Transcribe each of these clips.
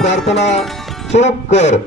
प्रार्थना सुरू कर.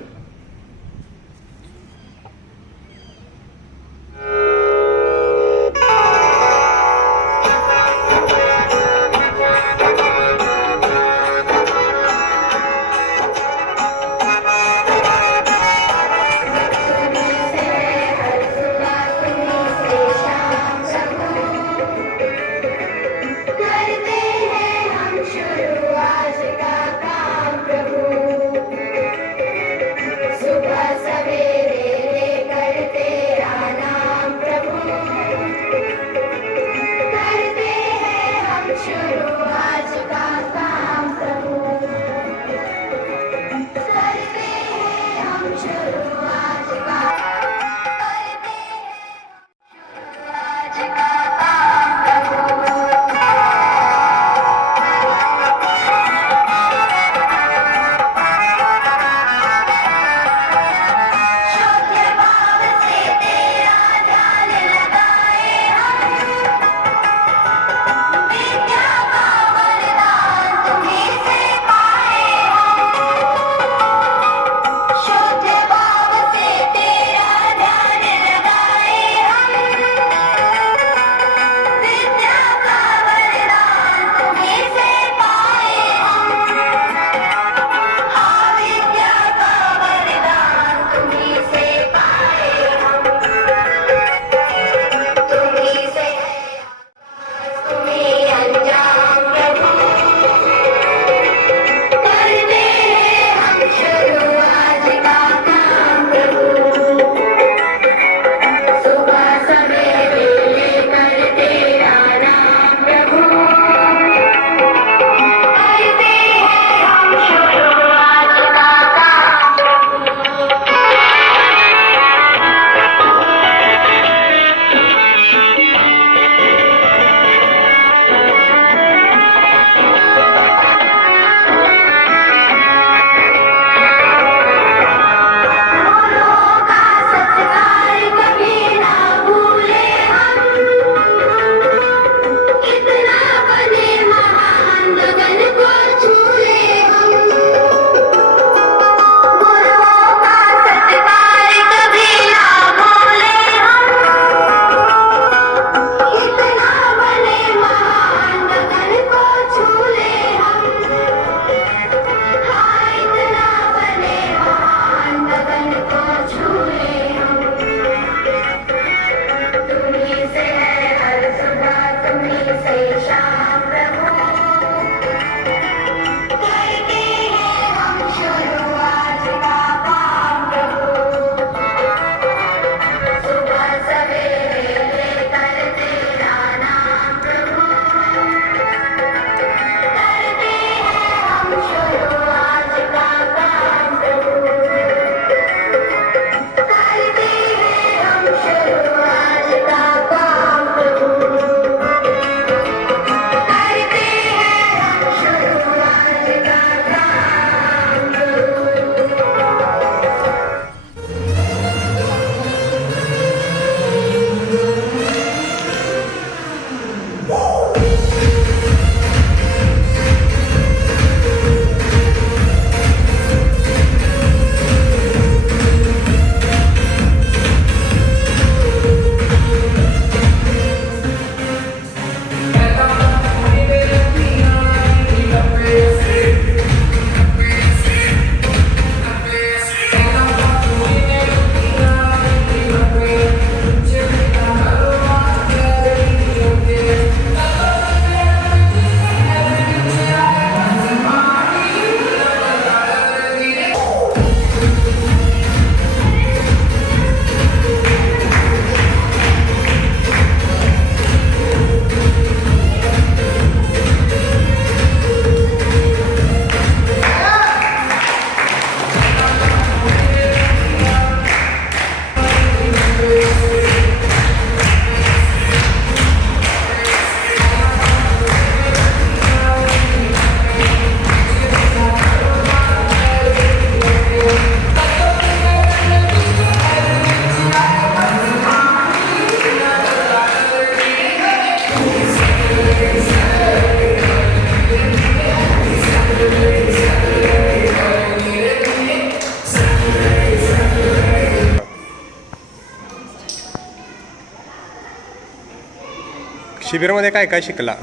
शिबिरमध्ये काय काय शिकला?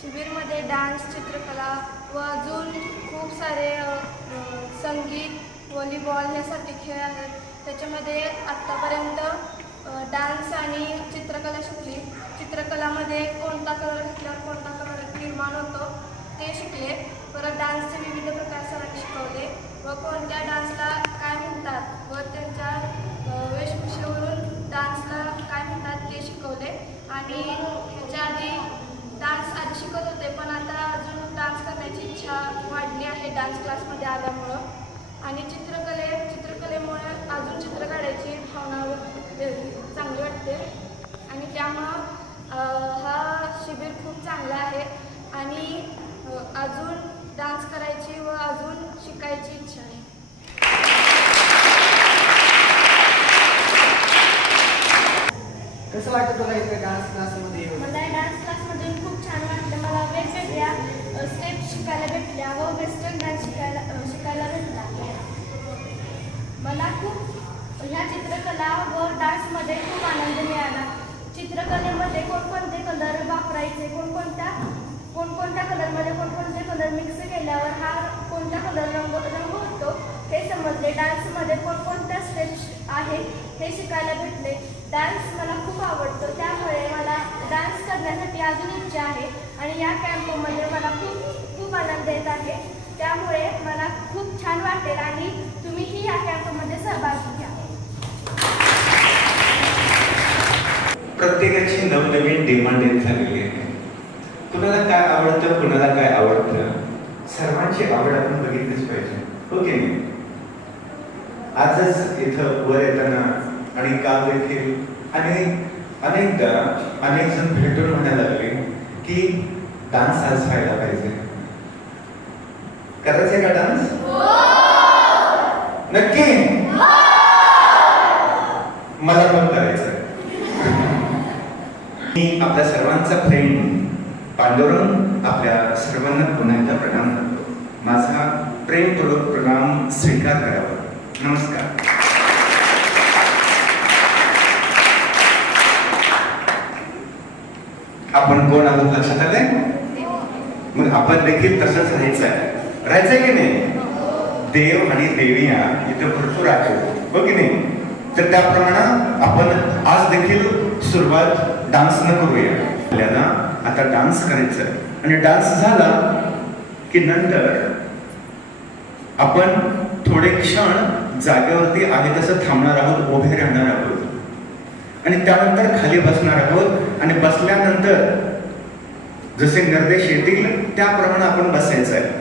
शिबिरमध्ये डान्स, चित्रकला व अजून खूप सारे संगीत, व्हॉलीबॉल ह्यासारखे खेळ आहेत. त्याच्यामध्ये आत्तापर्यंत डान्स आणि चित्रकला शिकली. चित्रकलामध्ये कोणता कलर घातल्यावर कोणता कलर निर्माण होतो ते शिकले. परत डान्सचे विविध प्रकार सरांनी शिकवले व कोणत्या डान्सला काय म्हणतात व त्यांच्या वेशभूषेवरून डान्सला काय म्हणतात ते शिकवले. आणि ह्याच्या आधी डान्स आधी शिकत होते, पण आता अजून डान्स करण्याची इच्छा वाढली आहे डान्स क्लासमध्ये आल्यामुळं. आणि चित्रकलेमुळे अजून चित्र काढायची भावना चांगली वाटते आणि त्यामुळं हा शिबिर खूप चांगला आहे आणि अजून डान्स करायची व अजून शिकायची इच्छा आहे. कसं वाटतं तुला इथे डान्स क्लासमध्ये? मला डान्स क्लासमध्ये खूप छान वाटलं. मला वेगवेगळ्या स्टेप शिकायला भेटल्या व वेस्टर्न डान्स शिकायला भेटला. मला खूप ह्या चित्रकला व डान्समध्ये खूप आनंद मिळाला. चित्रकलेमध्ये कोणकोणते कलर वापरायचे, कोणकोणत्या कलरमध्ये कोणकोणते कलर मिक्स केल्यावर हा कोणता कलर रंग होतो हे समजले. डान्समध्ये कोणकोणत्या स्टेप्स आहेत हे शिकायला भेटले. डान्स मला खूप आवडतो, त्यामुळे मला डान्स करण्यासाठी अजून इच्छा आहे आणि या कॅम्पमध्ये मला खूप आनंद येत आहे. त्यामुळे मला खूप छान वाटेल आणि तुम्हीही या कॅम्पमध्ये सहभागी घ्या. प्रत्येकाची नवनवीन डिमांड येत झालेली आहे. कुणाला काय आवडतं, कुणाला काय आवडतं, सर्वांची आवड आपण बघितलीच पाहिजे, हो की नाही? आजच इथं वर येताना आणि काल देखील अनेकदा अनेक जण भेटून म्हणायला लागले की डान्स आज व्हायला पाहिजे. करायचंय का डान्स? नक्की मला पण करायचंय. मी आपल्या सर्वांचा फ्रेंड पांडुरंग आपल्या सर्वांना पुन्हा एकदा प्रणाम करतो. माझा प्रेमपूर्वक प्रणाम स्वीकार करावा. नमस्कार. आपण कोण आहोत लक्षात आलंय? मग आपण देखील तसंच राहायचंय की नाही? देव आणि देविया इथं भरपूर आहेत, हो की नाही? तर त्याप्रमाणे आपण आज देखील सुरुवात डान्स न करूया. आपल्याला आता डान्स करायचा आणि डान्स झाला की नंतर आपण थोडे क्षण जागेवरती आहे तसं थांबणार आहोत, उभे राहणार आहोत आणि त्यानंतर खाली बसणार आहोत आणि बसल्यानंतर जसे निर्देश येतील त्याप्रमाणे आपण बसायचं आहे.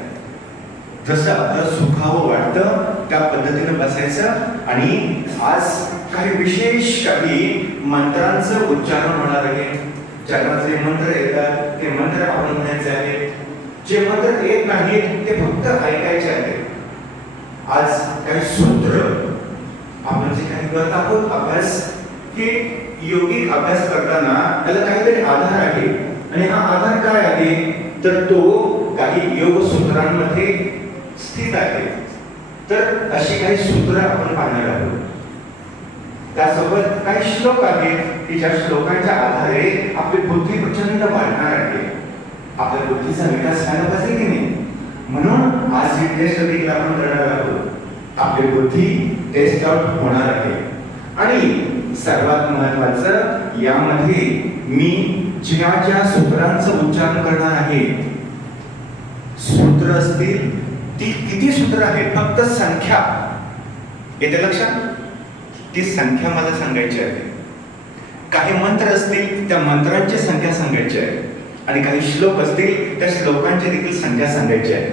जसं आपलं सुखावं वाटतं त्या पद्धतीने बसायचं आणि आज काही विशेष काही मंत्रांचं उच्चारण होणार आहे. ज्यांना जे मंत्र येतात ते मंत्र आपण म्हणायचे आहेत. जे मंत्र येत नाहीत ते फक्त ऐकायचे आहेत. आज काही सूत्र आपण जे काही करत आहोत अभ्यास, हे योगिक अभ्यास करताना त्याला काहीतरी आधार आहे आणि हा आधार काय आहे तर तो काही योग सूत्रांमध्ये स्थित आहे. तर अशी काही सूत्र आपण पाहणार आहोत. त्यासोबत काही श्लोक आहेत की ज्या श्लोकांच्या आधारे आपली बुद्धी प्रचंड वाढणार आहे. आपल्या बुद्धीचा विकास झाला पाहिजे की नाही? म्हणून आज ही टेस्ट देखील आपण करणार आहोत. आपली बुद्धी टेस्ट आउट होणार आहे आणि सर्वात महत्वाचं यामध्ये मी ज्या ज्या सूत्रांचं उच्चारण करणार आहे, सूत्र असतील ती किती सूत्र आहेत फक्त संख्या येते लक्षात? ती संख्या मला सांगायची आहे. काही मंत्र असतील त्या मंत्रांची संख्या सांगायची आहे आणि काही श्लोक असतील त्या श्लोकांची देखील संख्या सांगायची आहे.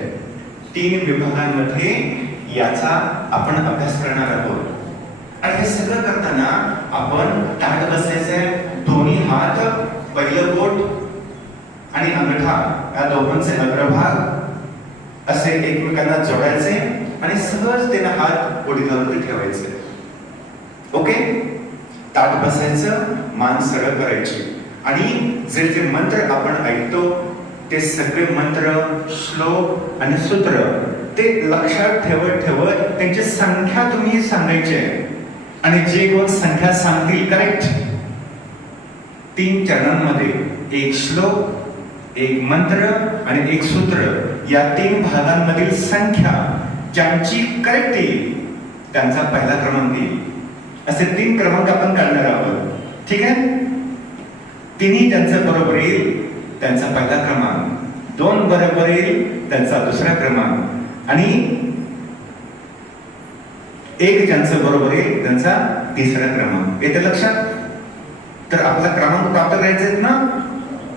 3 विभागांमध्ये याचा आपण अभ्यास करणार आहोत. आणि हे सगळं करताना आपण ताठ बसायचंय. दोन्ही हात, पहिलं बोट आणि अंगठा या दोघांचे अग्रभाग असे एकमेकांना जोडायचे आणि सहजतेने हात गुडघ्यावरती ठेवायचे. ओके, ताठ बसायचं, मान सरळ करायची आणि जे जे मंत्र आपण ऐकतो ते सगळे मंत्र, श्लोक आणि सूत्र ते लक्षात ठेवत ठेवत त्यांची संख्या तुम्ही सांगायची आहे. आणि जे कोण संख्या सांगतील करेक्ट 3 चरणांमध्ये एक श्लोक, एक मंत्र आणि एक सूत्र या 3 भागांमधील संख्या ज्यांची करेक्ट येईल त्यांचा पहिला क्रमांक येईल. असे 3 क्रमांक आपण काढणार आहोत. ठीक आहे? तिन्ही ज्यांचं बरोबर येईल त्यांचा पहिला क्रमांक, 2 बरोबर येईल त्यांचा दुसरा क्रमांक आणि 1 ज्यांचं बरोबर येईल त्यांचा तिसरा क्रमांक. येते लक्षात? तर आपला क्रमांक प्राप्त करायचे आहेत ना,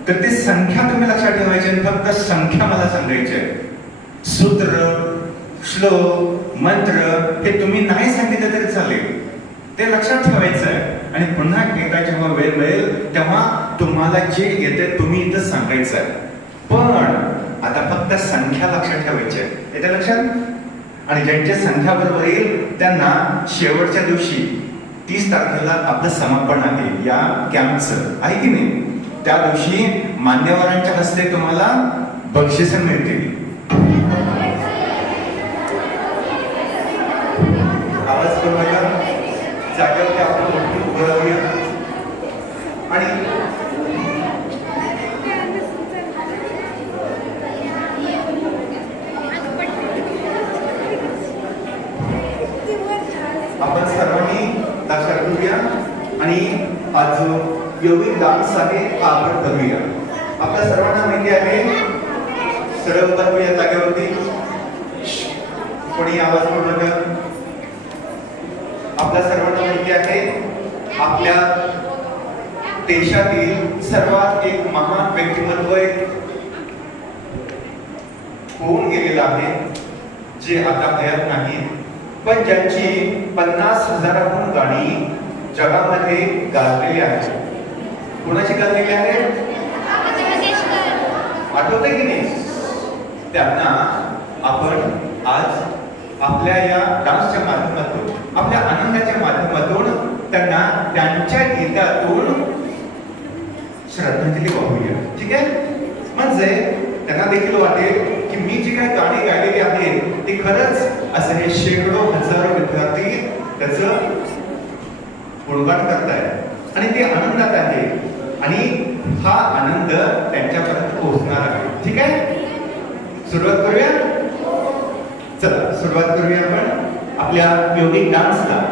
तर ते संख्या तुम्ही लक्षात ठेवायचे, फक्त संख्या मला सांगायची आहे. सूत्र, श्लोक, मंत्र हे तुम्ही नाही सांगितलं तरी चालेल, ते लक्षात ठेवायचं आहे. आणि पुन्हा एकदा जेव्हा वेळ मिळेल तेव्हा तुम्हाला जे येते तुम्ही इथं सांगायचं आहे. पण आता फक्त संख्या लक्षात ठेवायची आहे. येते लक्षात? आणि ज्यांच्या संख्या बरोबर येईल त्यांना शेवटच्या दिवशी 30 तारखेला आपलं समापन आहे या कॅम्पचं, आहे की नाही? त्या दिवशी मान्यवरांच्या हस्ते तुम्हाला बक्षीस मिळतील. आवाज करूया, जागेवरती आपण उभं राहूया आणि आपण सर्वांनी लक्षात ठेवूया आणि आज जो योगिक डान्स आहे हा आपण करूया. आपल्या सर्वांना माहिती आहे, सरळ करूया जागेवरती, कोणी आवाज करू नका. आपल्या सर्वांना माहिती आहे आपल्या देशातील सर्वात एक महान व्यक्तिमत्व होऊन गेलेलं आहे, जे आता हयात नाही, पण ज्यांची 50,000हून गाणी जगामध्ये गाजलेली आहेत. कोणाची गाजलेली आहेत? आठवतंय की नाही? त्यांना आपण आज आपल्या या डान्सच्या माध्यमातून, आपल्या आनंदाच्या माध्यमातून त्यांना त्यांच्या गीतातून श्रद्धांजली वाहूया. ठीक आहे? म्हणजे त्यांना देखील वाटेल की मी जी काही गाणी गायलेली आहेत ती खरंच असं हे शेकडो हजारो विद्यार्थी त्याचं गुणगान करतायत आणि ते आनंदात आहे आणि हा आनंद त्यांच्यापर्यंत पोहोचणार आहे. ठीक आहे? सुरुवात करूया. चला सुरुवात करूया आपण आपल्या योगिक डान्सला.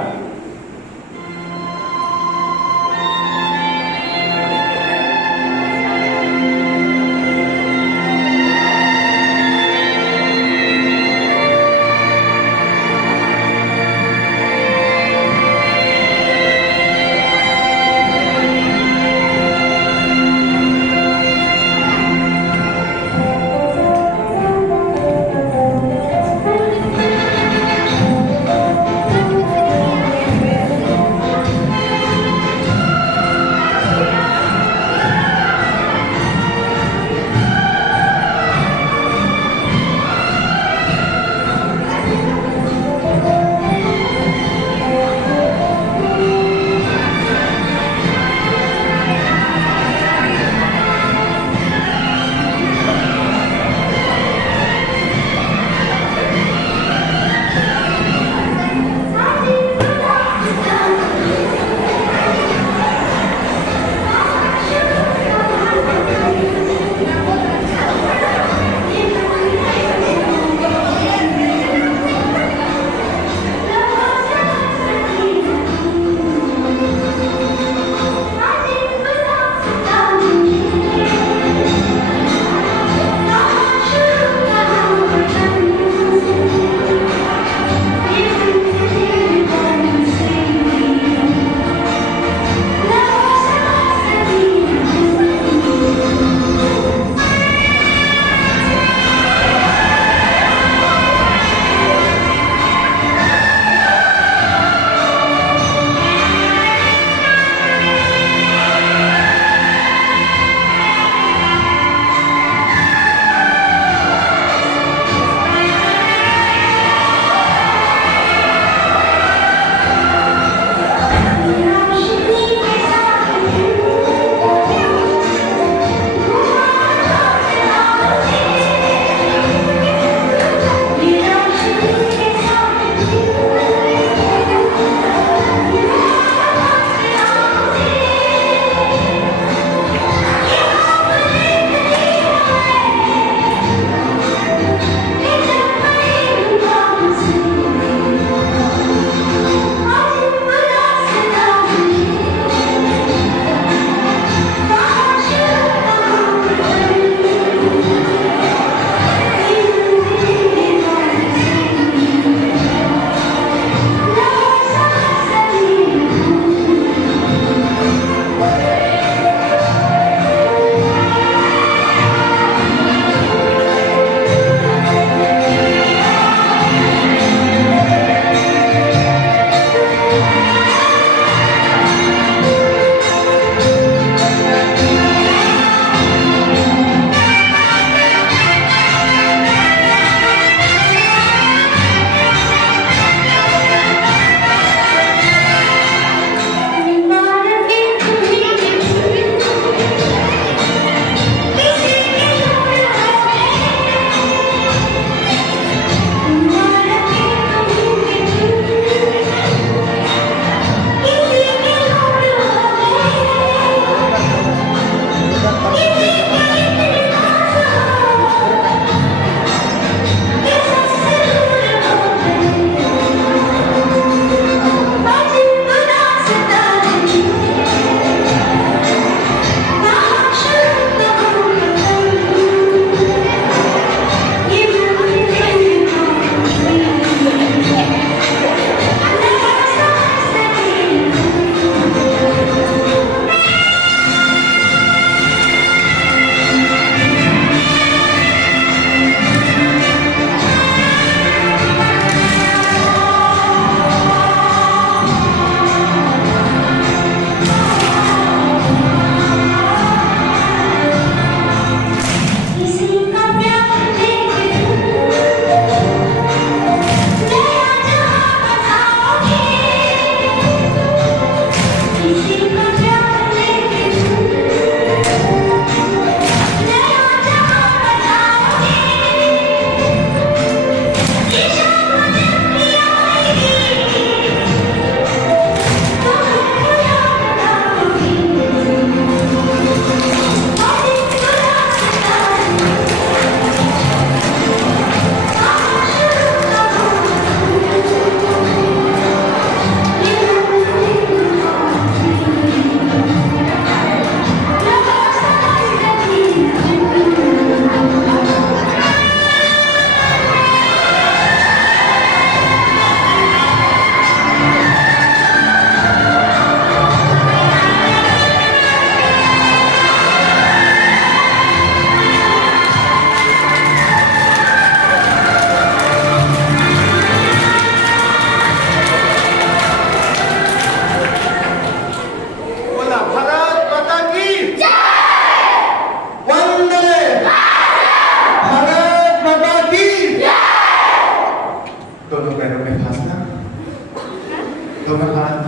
हाथ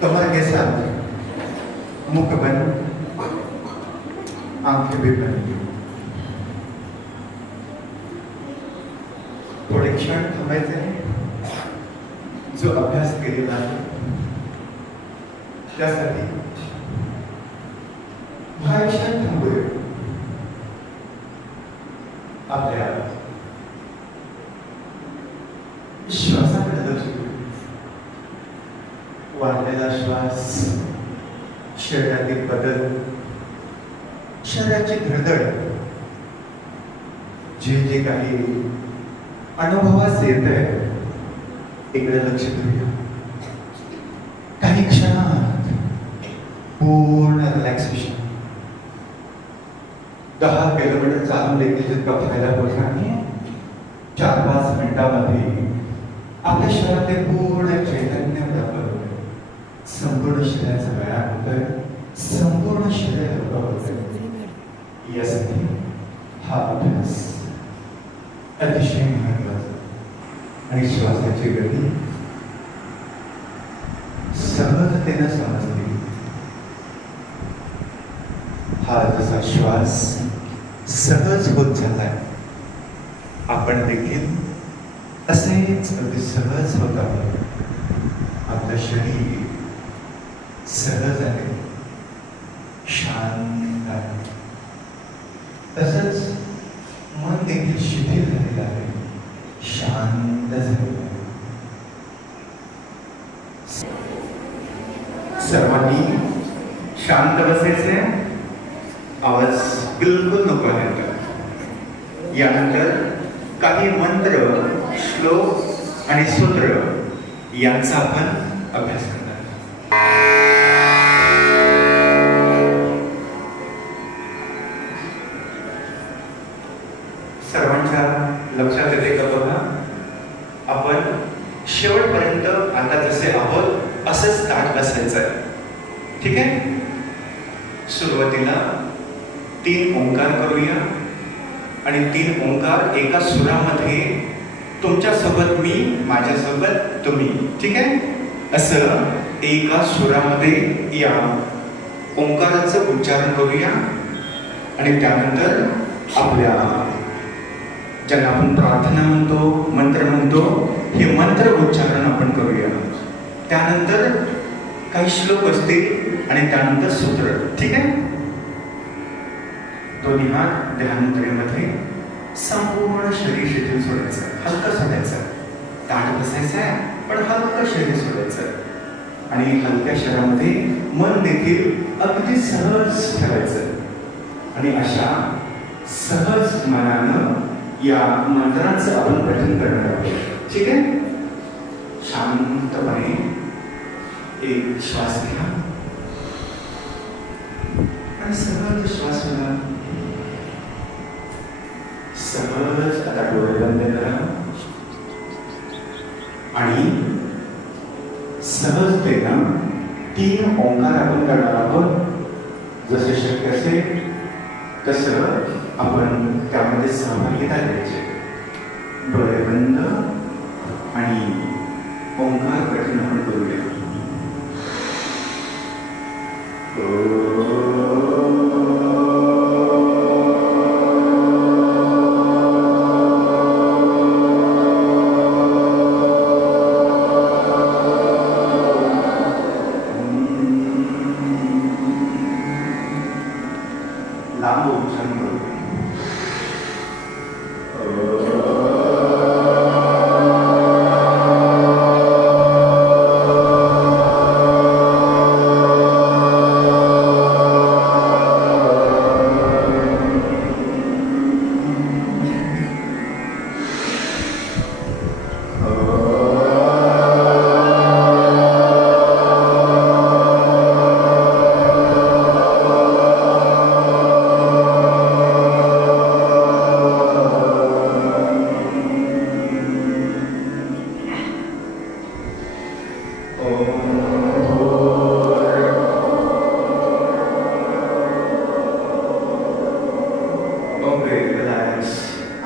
कमर के साथ, मुख बंद, आंखें भी बंद। थोडे क्षण थांबायचे. जो अभ्यास केलेला आहे त्यासाठी काही क्षण थांबूया. आपल्या श्वासाकडे लक्ष देऊ. वाढलेला श्वास, शरीरातील बदल, शरीराची धडधड, जे जे काही अनुभवास येत आहे इकडे लक्ष देऊया. काही क्षणात पूर्ण रिलॅक्सेशन. 10 किलोमीटर चालून देखील जितका फायदा होत नाही, 4-5 मिनिटांमध्ये आपल्या शरीरातले पूर्ण चैतन्य व्यापक होते. संपूर्ण शरीराचा व्यायाम होतोय, संपूर्ण शरीर हलकं होतंय. यासाठी हा अभ्यास अतिशय महत्वाचा. आणि श्वासाची गती सहजतेनं समजते. हा जसा श्वास सहज होत झालाय, आपण देखील असेच अगदी सहज होत आहोत. आपलं शरीर सहज आहे, शांत आहे. तसंच मन देखील शिथिल झालेलं आहे, शांत झालेलं आहे. सर्वांनी शांत बसायचे. आवाज बिलकुल नको आहे. यानंतर काही मंत्र, श्लोक आणि सूत्र यांचा आपण अभ्यास करणार. सर्वांच्या लक्षात येते का बघा. आपण शेवटपर्यंत आता जसे आहोत असंच ताट बसायचं आहे. ठीक आहे. सुरुवातीला 3 ओंकार करूया आणि 3 ओंकार एका सुरामध्ये, तुमच्यासोबत मी, माझ्यासोबत तुम्ही. ठीक आहे. असं एका सुरामध्ये या ओंकाराचं उच्चारण करूया आणि त्यानंतर आपल्या ज्यांना आपण प्रार्थना म्हणतो, मंत्र म्हणतो, हे मंत्र उच्चारण आपण करूया. त्यानंतर काही श्लोक असतील आणि त्यानंतर सूत्र. ठीक आहे. दोन्ही हात ध्यान मुद्रेमध्ये, संपूर्ण शरीर शिथिल सोडायचं, हलकं सोडायचं. ताट बसायचं आहे पण हलकं शरीर सोडायचं आणि हलक्या शरीरामध्ये मन देखील अगदी सहज ठेवायचं. आणि अशा सहज मनानं या मंत्रांचं आपण पठण करणार आहोत. ठीक आहे. शांतपणे एक श्वास घ्या आणि सहज श्वास सोडा. सहज आता डोळे बंद करा आणि सहजतेनं 3 ओंकार आपण करणार आहोत. जसे शक्य असेल तसं आपण त्यामध्ये सहभागिता द्यायची. डोळे बंद आणि ओंकार पठण आपण करूया. लांब उच्चारण करूया.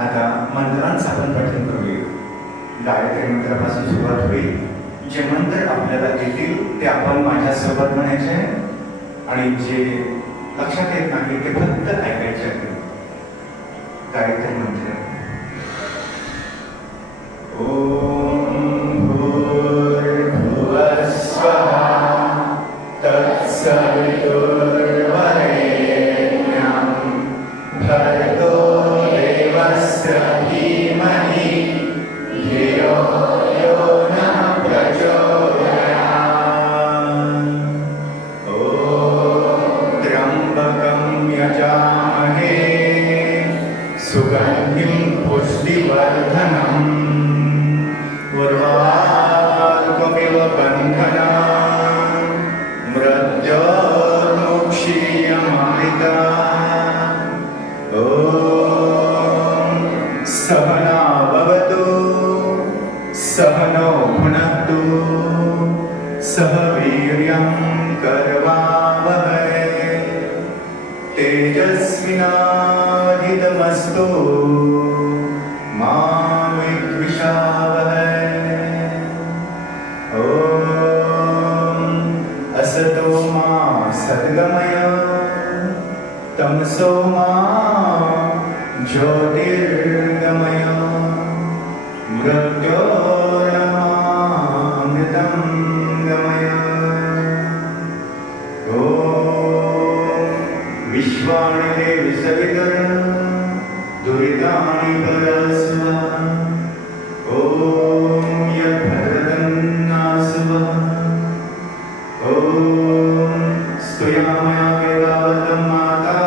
आता मंत्रांचं आपण पठण करूया. गायत्री मंत्रापासून सुरुवात होईल. जे मंत्र मंत्र आपल्याला येतील ते आपण माझ्यासोबत म्हणायचे आहे आणि जे लक्षात येत नाही ते फक्त ऐकायचे आहे. गायत्री मंत्र. ओम भूर्भुवः स्वः तत्सवितुर्वरेण्यं भर्गो देवस्य धीमहि धियो यो नः प्रचोदयात्. ॐ त्र्यम्बकं यजामहे सुगन्धिं पुष्टिवर्धनम् उर्वारुकमिव बन्धनान् मृत्योर्मुक्षीयमामृतात्. ॐ सहना भवतु सहनौ भुनक्तु सह वीर्यं करवावहै तेजस्विनावधीतमस्तु मा विद्विषावहै. ॐ असतो मा सद्गमय तमसो मा ज्योतिर्गमय मृत्योर्मामृतं गमय. ॐ विश्वाणि देवि सवितुर् दुरितानि परस्व. ॐ यद्भद्रतन्नासुवः. ॐ स्तुयामया वेदावतं माता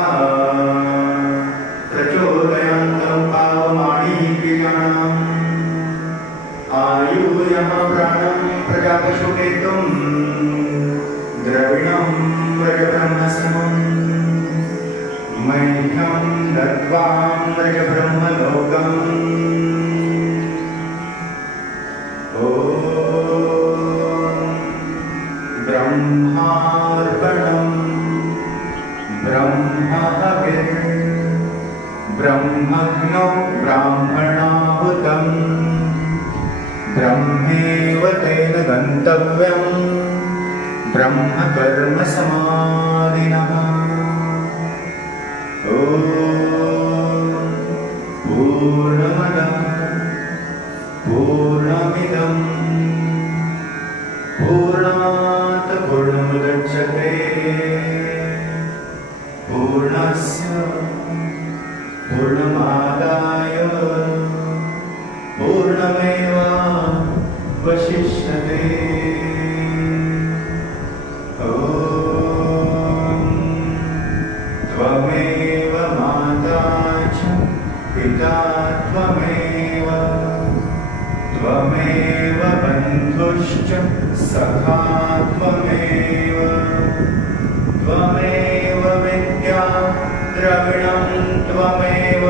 प्रचोदयान्तं पावमानि प्रियाणाम्. आयुर्यः प्राणं प्रजापशुकेतुं द्रविणं व्रजब्रह्मसमम् मह्यं दत्त्वां व्रजब्रह्मलोकम्. ॐ ब्रह्मार्पणं ब्रह्महविः ब्रह्मज्ञो ब्राह्मणाहुतं ब्रह्मेव तेन गन्तव्यं ब्रह्मकर्मसमाधिनः. ॐ पूर्णमदः पूर्णमिदं पूर्णात् पूर्णमुदच्यते पूर्णस्य पूर्णमादाय पूर्णमेवावशिष्यते. ॐ त्वमेव माता च पिता त्वमेव त्वमेव बन्धुश्च सखा त्वमेव त्वमेव विद्या द्रविणं त्वमेव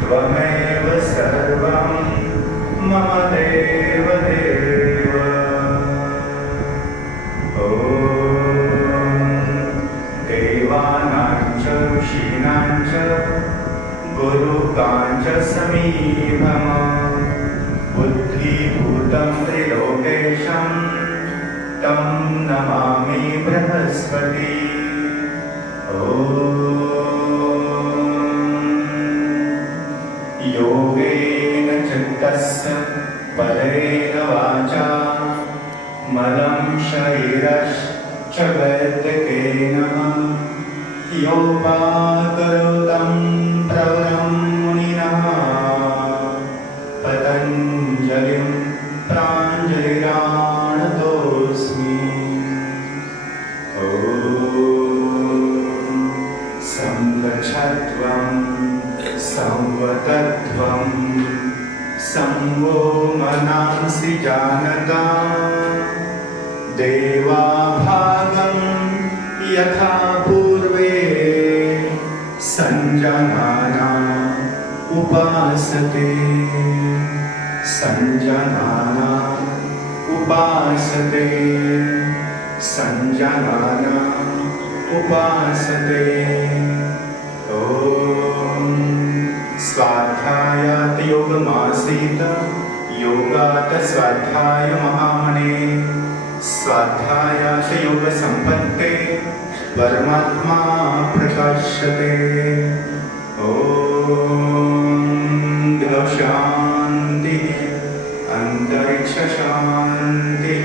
त्वमेव सर्वं मम देव देव. ॐ देवानां च ऋषीणां च गुरुकां च समीपम बुद्धिभूतं त्रिलोकेशं तं नमामि बृहस्पति. ॐ योगेन चित्तस्य बलेन वाचा मलं शरीरश्च वैद्यकेन योपाकरोतं प्रवरं मुनिनः पतञ्जलिं प्राञ्जलिरानतोऽस्मि. ॐ संगच्छध्वं संवतध्वं संवो मनांसि जानता देवाभागं यथा पूर्वे संजनाना उपासते संजनाना उपासते संजनाना उपासते. ॐ स्वाध्यायात् योगमासीत योगात स्वाध्याय महामने स्वाध्यायात योग संपत्ते परमात्मा प्रकाशते। ओम शांति अंतरिक्ष शांति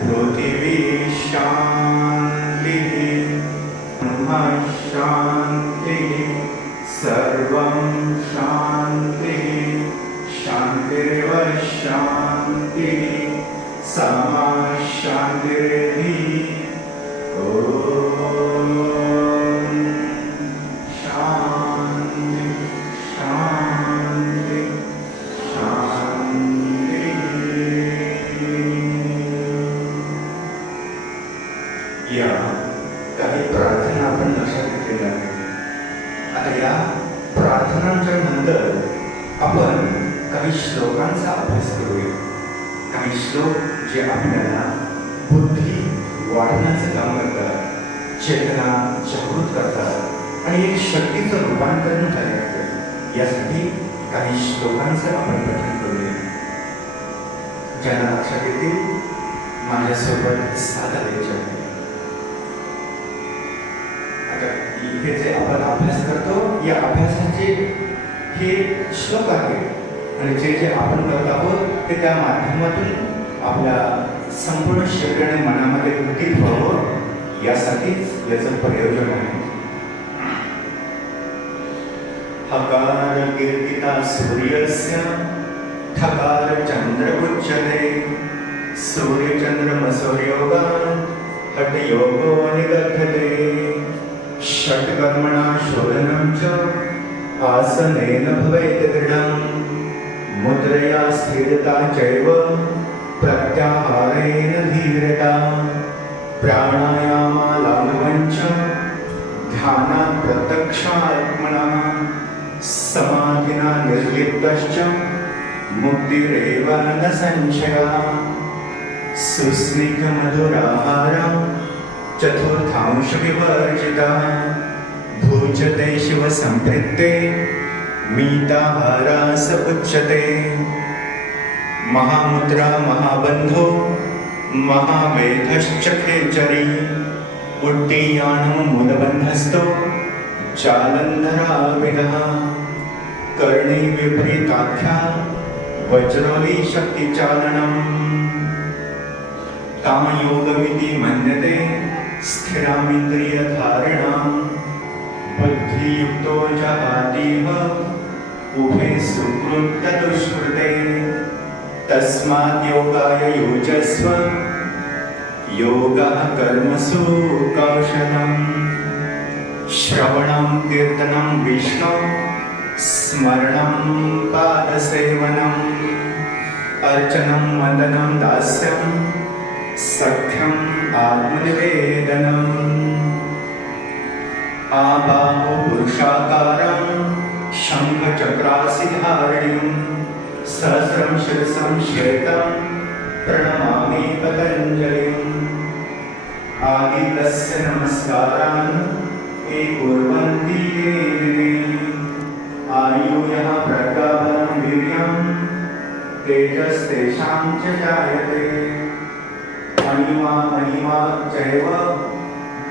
पृथ्वी शांति ब्रह्म शांति सर्वं शांति शांतिरेव शांति समा शांतिरेधि। ओम शांति शांति शांति। या काही प्रार्थना आपण लक्षात घेतलेल्या आहेत। आता या प्रार्थनांच्या नंतर आपण काही श्लोकांचा अभ्यास करूया। काही श्लोक जे आपल्याला बुद्धी वाढवण्याचं काम करतात, चेतना जागृत करतात आणि एक शक्तीचं रूपांतरण तयार करतात। यासाठी काही श्लोकांचं आपण पठण करूया। ज्यांना लक्षात येतील माझ्यासोबत साथ द्यायचे आहे। आता इथे जे आपण अभ्यास करतो या अभ्यासाचे हे श्लोक आहेत आणि जे जे आपण करत आहोत ते त्या माध्यमातून आपल्या संपूर्ण शरीर आणि मनामध्ये घटित व्हावं यासाठीच याचं प्रयोजन आहे। हकार कीर्तिता सूर्यस्य ठकार चंद्र उच्यते सूर्यचंद्रमसौर्योगा हठ योगो निगध्यते षट्कर्मणा शोधनं च आसनेन भवेत् दृढं मुद्रया स्थिरता चैव प्रत्याहारेण धीरता प्राणायामालाघवं च ध्यानात् प्रत्यक्षात्मनः समाधिना निर्लिप्तश्च मुक्तिरेव न संशयः सुस्निग्धमधुराहारं चतुर्थांश विवर्जिता भुज्यते शिव संप्रीते मीताहारास उच्यते महामुद्रा महाबंधो महावेधश्च खेचरी उड्डीयानो मुदबंधस्तो चालंधराविदः कर्णे विपरीताख्या वज्रोली शक्तिचालनम् तामयोगमिति मन्यते स्थिरामिन्द्रियधारणाम् बुद्धियुक्तो जहातीह उभे सुकृतदुष्कृते तस्माद् योगाय युजस्व योगः कर्मसु कौशलम् श्रवणं कीर्तनं विष्णु स्मरणं पादसेवनम् अर्चनं वन्दनं दास्यं सख्यम् आत्मनिवेदनम् आबाहो पुरुषाकारं शङ्खचक्रासिधारणीं सहस्रं शिरसं श्वेतं प्रणमामि पतञ्जलिम् आदितस्य नमस्कारान् ये कुर्वन्ति ये आयुः प्रज्ञानं वीर्यं तेजस्तेषां च जायते महिमा महिमा चैव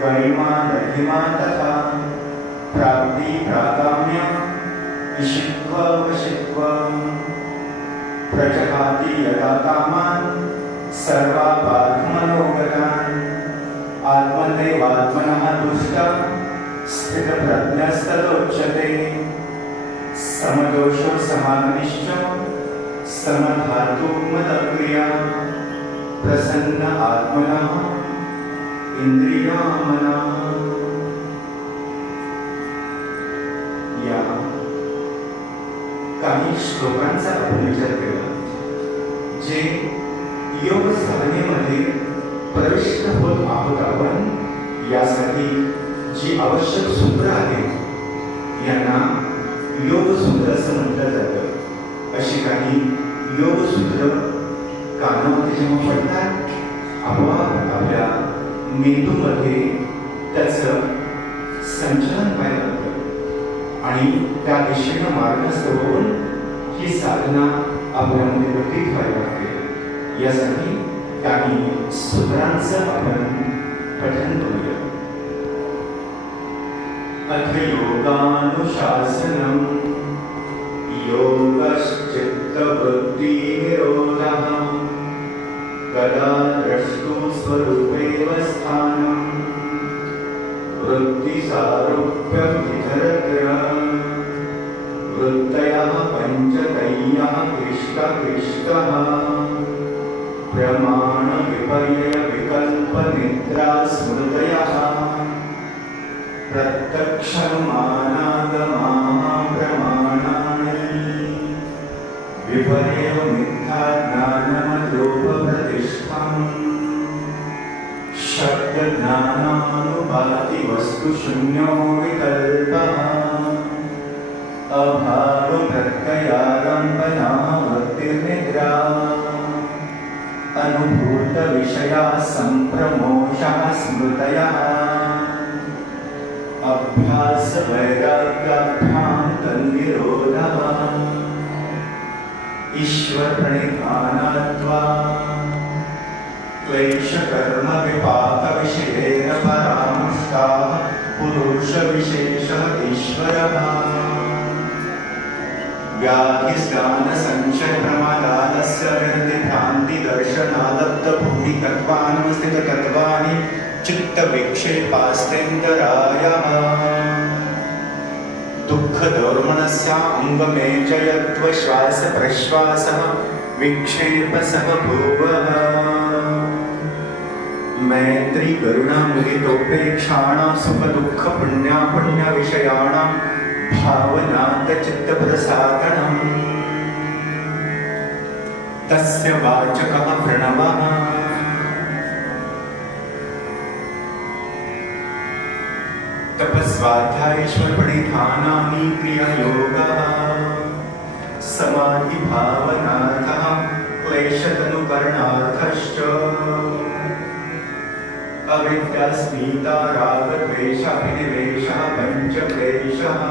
गरिमा महिमा तथा प्राप्ति प्राकाम्य इशित्व वशित्व प्रजहाति यथा कामान् सर्वापार्थमनोगतान् आत्मदेवात्मनः तुष्टः स्थितप्रज्ञस्तदोच्यते समदोषो समागमिश्च समधातुमदक्रिया प्रसन्न आत्मनः इंद्रियामना। या काही श्लोकांचा आपण विचार केला जे योग साधनेमध्ये प्रविष्ट होत आहोत आपण यासाठी जी आवश्यक सूत्र आहेत यांना योग सूत्र असं म्हटलं जातं। अशी काही योग सूत्र कानामध्ये जेव्हा पडतात आपोआप आपल्या मेंदूमध्ये त्याचं संचलन व्हायला लागतं आणि त्या दिशेनं मार्गस्थ होऊन ही साधना आपल्यामध्ये वृत्ती व्हावी लागते. यासाठी काही सूत्रांचं आपण पठन करूया. अथ योगानुशासनम योगश्चित्तवृत्तिनिरोधः कदा द्रष्टुं स्वरूपेव स्थानं वृत्तिसारूप्यम् इतरत्र वृत्तयः पञ्चतयः क्लिष्टक्लिष्टः प्रमाणविपर्ययविकल्पनिद्रा स्मृतयः प्रत्यक्षमानागमाः प्रमाणानि विपर्ययमिथ्याज्ञानमद्रूपप्रतिष्ठम् शब्दज्ञानानुभाति वस्तुशून्यो विकल्पः अभावप्रत्ययालम्बनः वृत्तिर्निद्रा अनुभूतविषया सम्प्रमोषः स्मृतयः अभ्यासवैराग्याभ्यां तन्निरोधः ईश्वरप्रणिधानाद्वा क्लेशकर्मविपाकविषयेन परामृष्टाः पुरुषविशेषः ईश्वरः व्याधिस्नानसंशयप्रमादालस्य विरतिभ्रान्तिदर्शनादत्तभूमितत्वानुस्थिततत्त्वानि चित्तविक्षेपास्तेन्दरायः दुःखदौर्मणस्याङ्गमेजयत्वश्वासप्रश्वासः विक्षेपसः भुवः मैत्रीकरुणामुदितोपेक्षाणां सुखदुःखपुण्यापुण्यविषयाणां भावनान्तचित्तप्रसादनम् तस्य वाचकः प्रणवः तपस्वाध्यायेश्वरप्रणिधानानि क्रियायोगः समाधिभावनार्थः क्लेशतनुकरणार्थश्च अविद्यास्मिता रागद्वेषाभिनिवेशः पञ्चक्लेशः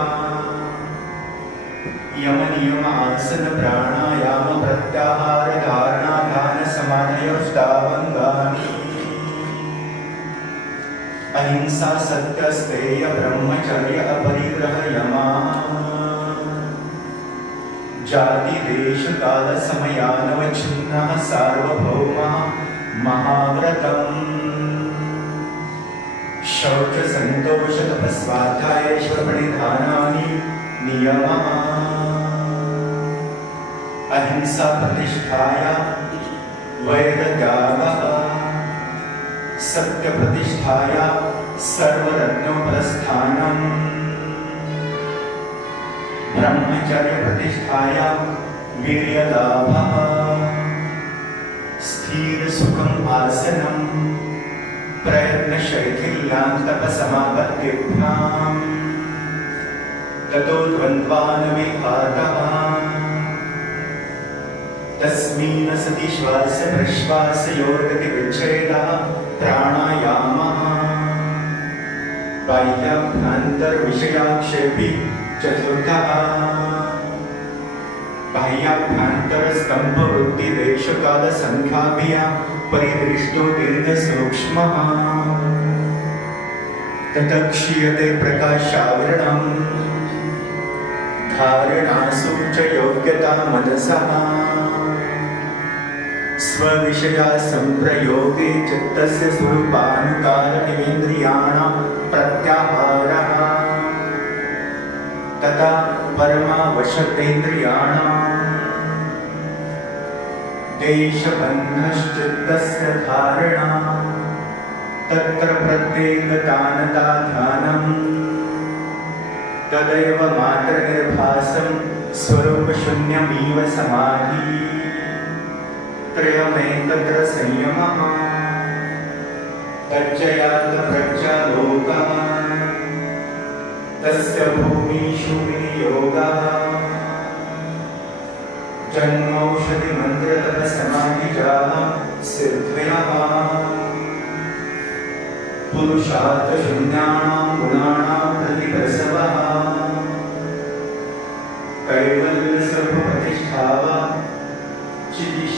यमनियम आसन प्राणायाम प्रत्याहार धारणा ध्यान समाधयष्टावङ्गानि अहिंसा सत्यस्तेय ब्रह्मचर्य अपरिग्रह यमा जाति देश काल समयानवच्छिन्नः सार्वभौमः महाव्रतम् शौच संतोष तपस्वाध्यायेश्वरप्रणिधानानि नियमः अहिंसा प्रतिष्ठाया वैरत्यागः सत्य प्रतिष्ठाया सर्वरत्नोपस्थानम् ब्रह्मचर्य प्रतिष्ठाया वीर्यलाभः स्थिर सुखम् आसनम् प्रयत्नशैथिल्यान्तपसमापत्तिभ्याम् ततो द्वन्द्वानविघातः तस्मिन् सति श्वास प्रश्वासयोर्गतिविच्छेदः प्राणायामः बाह्याभ्यन्तरविषयाक्षेपी चतुर्थः बाह्याभ्यन्तरस्तम्भवृत्तिदेशकालसङ्ख्याभिया परिदृष्टो दीर्घसूक्ष्मः ततः क्षीयते प्रकाशावरणम् धारणासु च योग्यता मनसः स्वविषया संप्रयोगे चित्तस्य स्वरूपानुकारणेन्द्रियाणां प्रत्याहारः तथा परमावशतेन्द्रियाणां देशबन्धश्चित्तस्य धारणा तत्र प्रत्येकतानता ध्यानम् तदैव मात्रनिर्भासं स्वरूपशून्यमिव समाधि त्रयमेतत्र संयमः तज्जयात प्रज्ञालोकः तस्य भूमिषु विनियोगः जन्मौषधिमन्त्रतपसमाधिजाः सिद्धयः पुरुषार्थशून्यानां गुणानां प्रतिप्रसवः कैवल्यसर्वप्रतिष्ठावा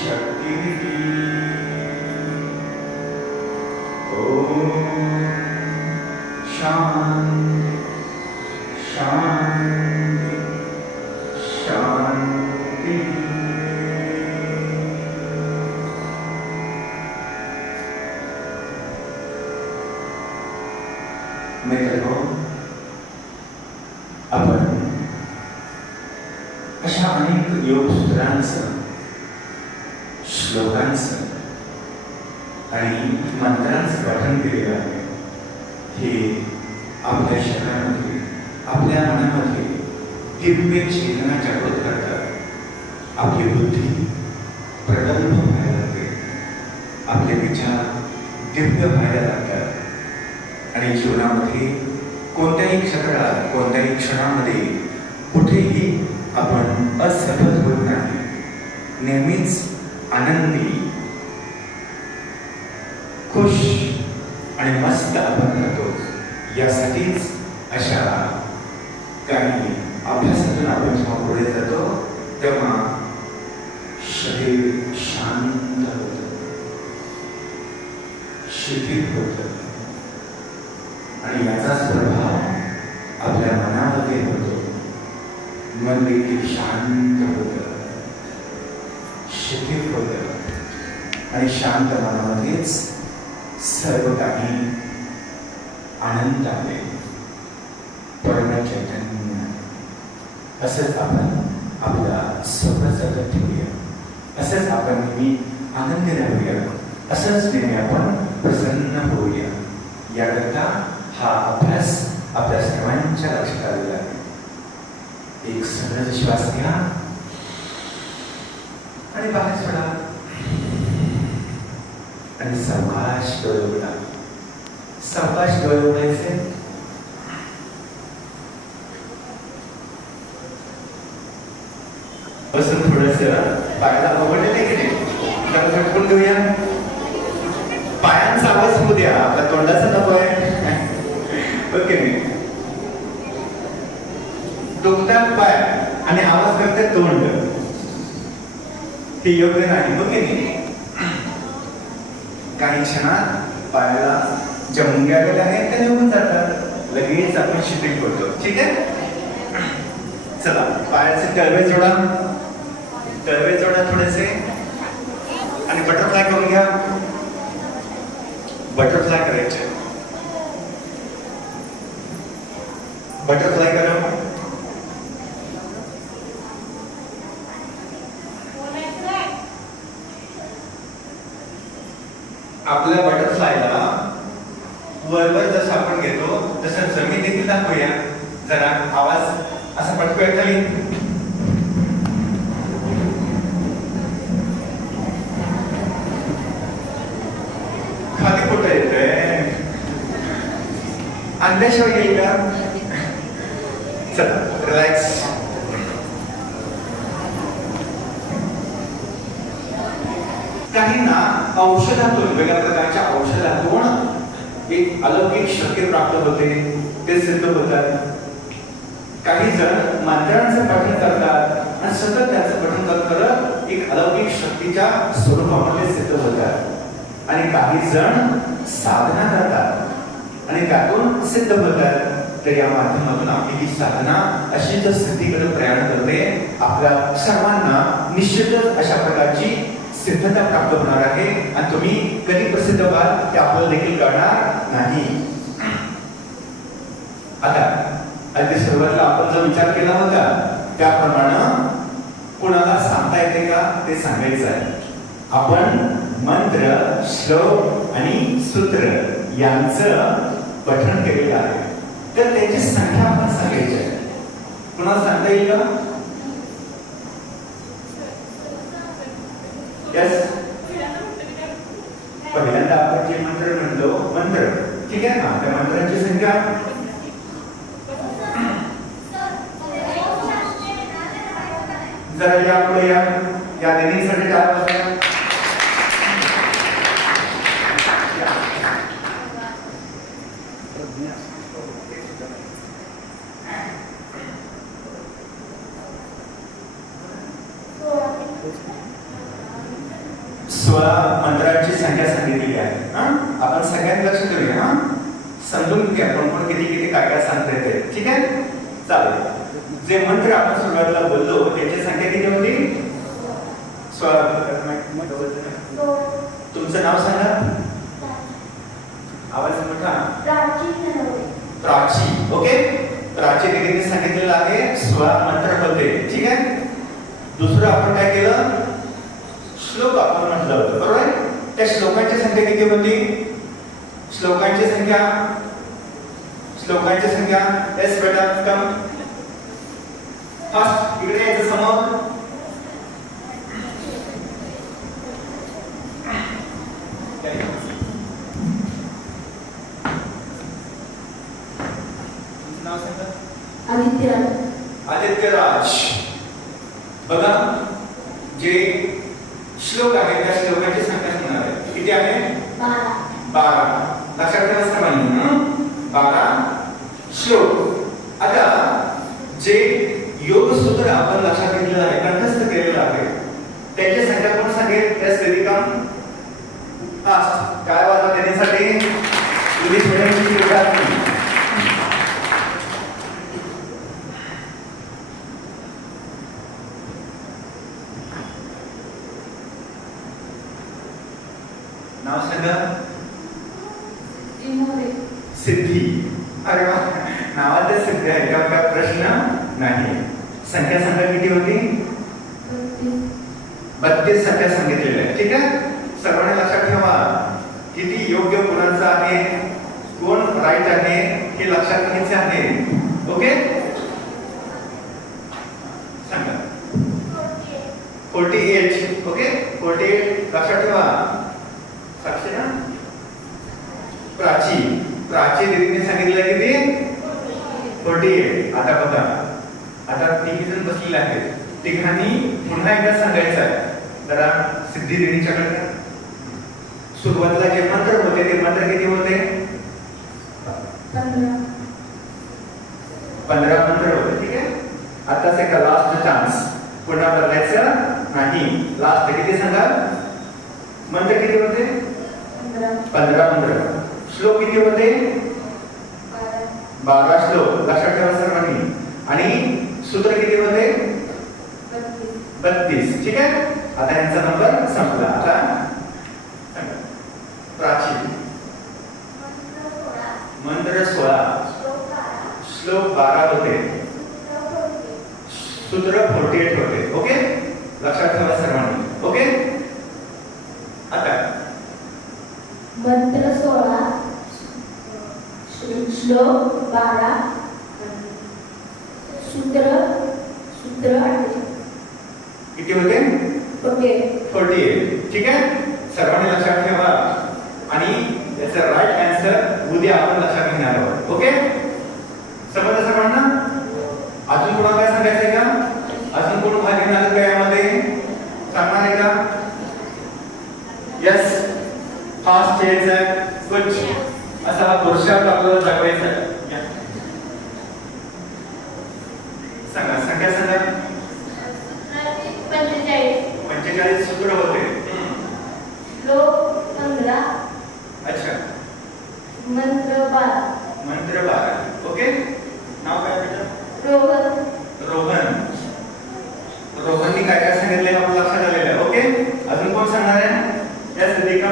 शक्तिः ॐ शान्ति शान्ति शान्तिः। मित्रांनो, आपण अशा अनेक योगसूत्रांचं, श्लोकांचं आणि मंत्रांचं पठण केलेलं आहे. हे आपल्या शरीरामध्ये, आपल्या मनामध्ये दिव्य चेतना जागृत करतात. आपली बुद्धी प्रगल्भ व्हायला लागते, आपले विचार दिव्य व्हायला लागतात आणि जीवनामध्ये कोणत्याही क्षेत्रात, कोणत्याही क्षणामध्ये कुठेही आपण असफल होत नाही. नेहमीच आनंदी, खुश आणि मस्त आपण राहतो. यासाठीच अशा काही अभ्यासातून आपण जेव्हा पुढे जातो तेव्हा शरीर शांत होतं, शिथिल होतं आणि याचाच प्रभाव आपल्या मनामध्ये होतो. मन देखील शांत होतं, शिथिल होतं आणि शांत मनामध्येच सर्व काही आनंदाने परम चैतन्य. असंच आपण आपला स्वप्न जगत ठेवूया, असंच आपण नेहमी आनंदी राहूया, असंच नेहमी आपण प्रसन्न होऊया. याकरता हा अभ्यास आपल्या सर्वांच्या लक्षात आलेला आहे. एक सहज श्वास घ्या आणि बाहेर सोडा आणि सावकाश डोळे उघडा. सावकाश डोळे उघडायचे. बसून थोडस पायाला अवघडले नाही की नाही, जरा झटकून घेऊया. पायांचा आवाज होऊ द्या, आपल्या तोंडाचा नको आहे. ओके नाही, दुखतात पाय आणि आवाज करते तोंड, ते योग्य नाही. ओके नाही. काही क्षणात पायाला ज्या मुंग्या आलेल्या आहेत त्या निघून जातात, लगेच आपण शिथिल करतो. ठीक आहे. चला, पायाचे तळवे जोडा, तळवे जोडा थोडेसे आणि बटरफ्लाय करून घ्या. बटरफ्लाय करायचे, बटरफ्लाय करा. आपल्या बटरफ्लायला वर जसं आपण घेतो तसं जमीन देखील दाखवूया. जरा आवाज असा पटकूया खाली. खाली कुठं येतंय, अंधेश्वर येईल का? चला, रिलॅक्स. काहींना औषधातून, वेगळ्या प्रकारच्या औषधातून एक अलौकिक शक्ती प्राप्त होते, ते सिद्ध होतात. काही जण मंत्रांचं पठण करतात आणि सतत त्याचं पठण करत एक अलौकिक शक्तीच्या स्वरूपामध्ये सिद्ध होतात. आणि काही जण साधना करतात आणि त्यातून सिद्ध होतात. तर या माध्यमातून आपली ही साधना अशी जर स्थितीकडे प्रयाण करते, आपल्या सर्वांना निश्चितच अशा प्रकारची सिद्धता प्राप्त होणार आहे आणि तुम्ही कधी प्रसिद्ध व्हाल ते आपल्याला देखील कळणार नाही. आता अगदी सुरुवातीला आपण जो विचार केला होता त्याप्रमाणे कुणाला सांगता येते का ते सांगायचं आहे. आपण मंत्र, श्लोक आणि सूत्र यांचं पठण केलेलं आहे, तर त्याची संख्या आपण सांगायची आहे. कुणाला सांगता येईल का? पहिल्यांदा आपण जे मंत्र म्हणतो, मंत्र, ठीक आहे ना, त्या मंत्रांची संख्या जरा या पुढे या देण्यासाठी काय वाजता. 16 मंत्रांची संख्या सांगितलेली आहे. आपण सगळ्यांनी लक्ष देऊया. समजून घ्या कोण किती किती काय काय सांगता येते. ठीक आहे, चालेल. जे मंत्र आपण सुरुवातीला बोललो त्याची संख्या किती होती? 16. तुमचं नाव सांगा. आवाज मोठा. प्राची. ओके, प्राची दीदीने सांगितलेलं आहे 16 मंत्र होते. ठीक आहे. दुसरं आपण काय केलं? श्लोक आपण म्हटलं होतं, बरोबर आहे. त्या श्लोकांची संख्या किती होती? श्लोकांची संख्या एस बेटा कम फर्स्ट इकडे यायचं समोर. नाव सांगा. आदित्यराज. बघा, जे श्लोक आहे त्या श्लोकांची संख्या सांगणार आहे. किती आहे? 12. लक्षात ठेवा सर्वांनी. 12 श्लोक. आता जे योग सूत्र आपण लक्षात घेतलेलं आहे, कंठस्थ केलेलं आहे, त्याची संख्या कोण सांगेल? S Vedika fast. काय वाजवा देण्यासाठी इंग्लिश मीडियमची विद्यार्थी. नाव सांगा. सिद्धी. अरे वा, नावात सिद्धी आहे का? काय प्रश्न नाही. संख्या सांगा किती होती? 32 संख्या सांगितलेली आहे. ठीक आहे, सर्वांनी लक्षात ठेवा. किती योग्य गुणांचं आहे, कोण राईट आहे हे लक्षात घ्यायचे आहे. ओके, सांगा. 48. ओके, 48 लक्षात ठेवा. साक्षी ना. प्राची दीदीने सांगितलं किती? 48. आता बघा, आता तिघी जण बसलेले आहेत. तिघांनी पुन्हा एकदा सांगायचं आहे. जरा सिद्धी दीदीच्याकडे. सुरुवातीला जे मंत्र होते ते मंत्र किती होते? 15 मंत्र होते. ठीक आहे, आताच एक लास्ट चान्स. पुन्हा बदलायचं नाही. लास्ट किती सांगा? मंत्र किती होते? 15 मंत्र. श्लोक किती होते? 12 श्लोक. लक्षात ठेवा सर्वांनी. आणि सूत्र किती होते? 32. ठीक आहे, आता यांचा नंबर संपला. आता प्राची. मंत्र 16 श्लोक 12 होते. सूत्र 48 होते. ओके, लक्षात ठेवा सर्वांनी. ओके, आता मंत्र 16 श्लोक 12 सूत्र किती होते? 48. ठीक आहे, सर्वांनी लक्षात ठेवा. आणि याचा राईट आन्सर उद्या आपण लक्षात घेणार आहोत. ओके, समजलं सर्वांना? अजून कोणाला काय सांगायचंय का? अजून कोण भाग घेणार का यामध्ये? सांगणार आहे का? यस, फास्ट यायचं. गुड. असा हा पुरुषार्थ आपल्याला दाखवायचा आहे. सांगा, संख्या सांगा. 45 सूत्र होते. श्लोक 15. अच्छा, मंत्र 12. ओके, नाव काय बेटा? रोहन. रोहननी काय काय सांगितलंय आपण लक्षात आलेलं आहे. ओके, अजून कोण सांगणार आहे? यस वेदिका.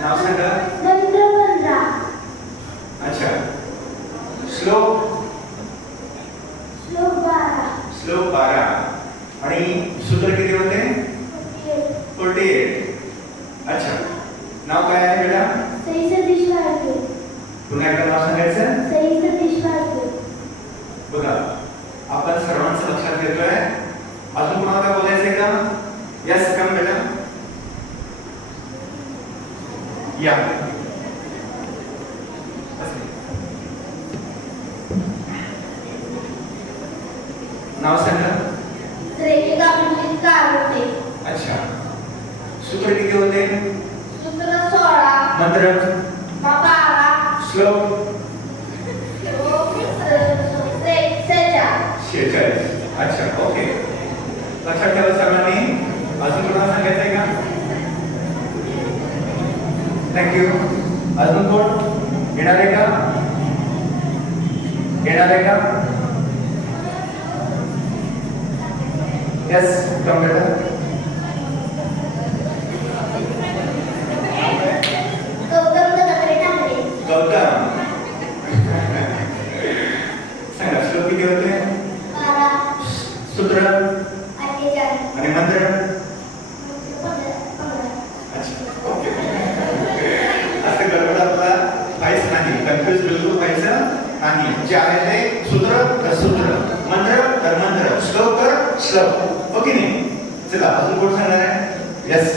नाव सांगा. मंत्र 15. अच्छा, श्लोक 12 आणि सूत्र किती होते? 48. अच्छा, नाव काय आहे बेटा? पुन्हा एकदा नाव सांगायचं. बघा, आपण सर्वांचं लक्षात घेतोय. अजून कोणाला काय बोलायचंय का? यस, कम बेटा. या, नाव सांगा. अच्छा, सूत्र किती होते? सूत्र 16 मंत्र 12 श्लोक लक्षात ठेवा सर्वांनी. अजून कोणाला सांगायचंय का? थँक्यू. अजून कोण येणार आहे का? येणार आहे का? Yes, computer. गौतम दत्तात्रय ठाकरे. गौतम. सांगा, श्लोक किती होते? 12. सूत्र 48. आणि मंत्र. 15. अच्छा, ओके. असं गडबड आपला व्हायचं नाही, कन्फ्युज बिलकुल व्हायचं नाही. जे आहे ते सूत्र तर सूत्र, मंत्र तर मंत्र, श्लोक तर श्लोक. ओके नाही? चला, अजून कोण सांगणार आहे? यस.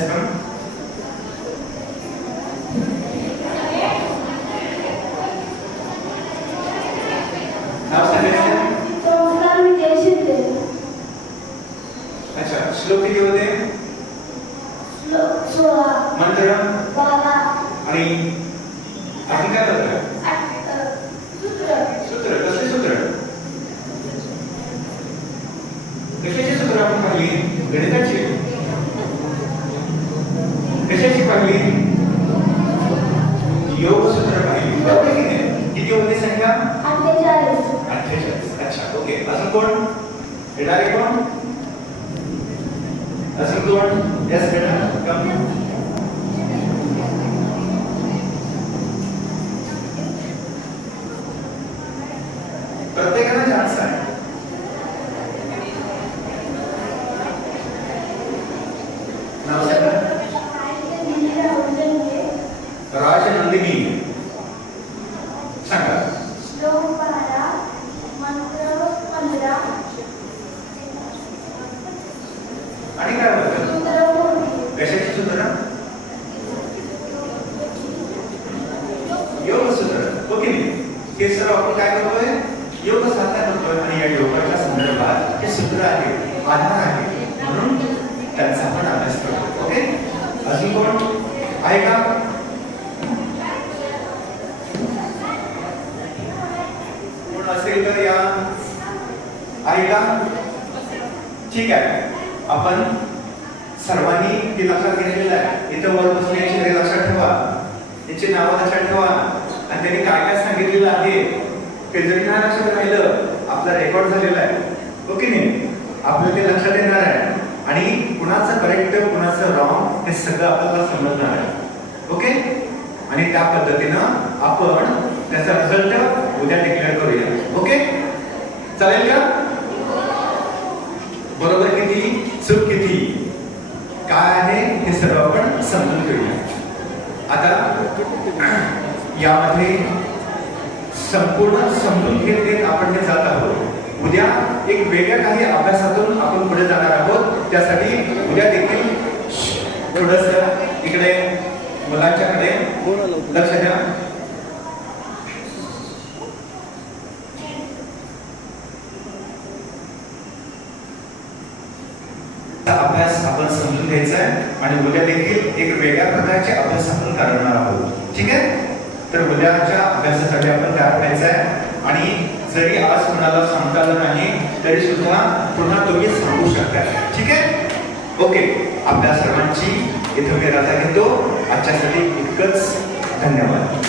नाव सांगायचं. संस्कार विजय शिंदे. अच्छा, श्लोक किती होते? श्लोक 16. मंत्र 12. आणि अजून काय होतं? सूत्र. सूत्र. कसले सूत्र? कशाची सूत्र आपण पाहिली? गणिताची. कशाची पाहिली? योग सूत्र पाहिली. बरोबर की नाही? किती होती संख्या? 48. 48. अच्छा, ओके. अजून कोण येणारे? कोण अजून कोण? यस बेटा, कम. प्रत्येकाला चान्स आहे. नाव सांगा. राजनंदिनी. सांगा. श्लोक 12. मंत्र 15. आणि काय होतं? सूत्र 14. कशाची सूत्र? योग सूत्र. ओके. हे सर्व आपण काय करतोय? योग साधना करतोय आणि या योगाच्या संदर्भात हे सूत्र आहे, आधार आहे, म्हणून त्यांचा आपण अभ्यास करतो. ओके. अजून कोण आहे का? कोण असेल तर या. आहे का? ठीक आहे. आपण सर्वांनी ते लक्षात घेतलेलं आहे. इथं वर बसण्याची हे लक्षात ठेवा, त्याचे नाव लक्षात ठेवा आणि त्यांनी काय काय सांगितलेलं आहे ते जरी नाही लक्षात राहिलं, आपला रेकॉर्ड झालेला आहे. ओके नाही? आपल्याला ते लक्षात येणार आहे आणि कुणाचं करेक्ट कुणाचं रॉंग हे सगळं आपल्याला समजणार आहे. ओके. आणि त्या पद्धतीनं आपण त्याचा रिझल्ट उद्या डिक्लेअर करूया. ओके, चालेल का? बरोबर किती, चूक किती, काय आहे हे सर्व आपण समजून घेऊया. आता यामध्ये संपूर्ण समजून घेत आपण हे जात आहोत. उद्या एक वेगळ्या काही अभ्यासातून आपण पुढे जाणार आहोत. त्यासाठी उद्या देखील थोडंसं इकडे मुलांच्याकडे लक्ष द्या. अभ्यास आपण समजून घ्यायचा आहे आणि उद्या देखील एक वेगळ्या प्रकारचे अभ्यास आपण करणार आहोत. ठीक आहे? तर उद्याच्या अभ्यासासाठी आपण तयार व्हायचं आहे आणि जरी आज कुणाला सांगता आलं नाही तरी सुद्धा पुन्हा तुम्ही सांगू शकता. ठीक आहे? ओके. आपल्या सर्वांची इथं मी रजा घेतो. आजच्यासाठी इतकंच. धन्यवाद.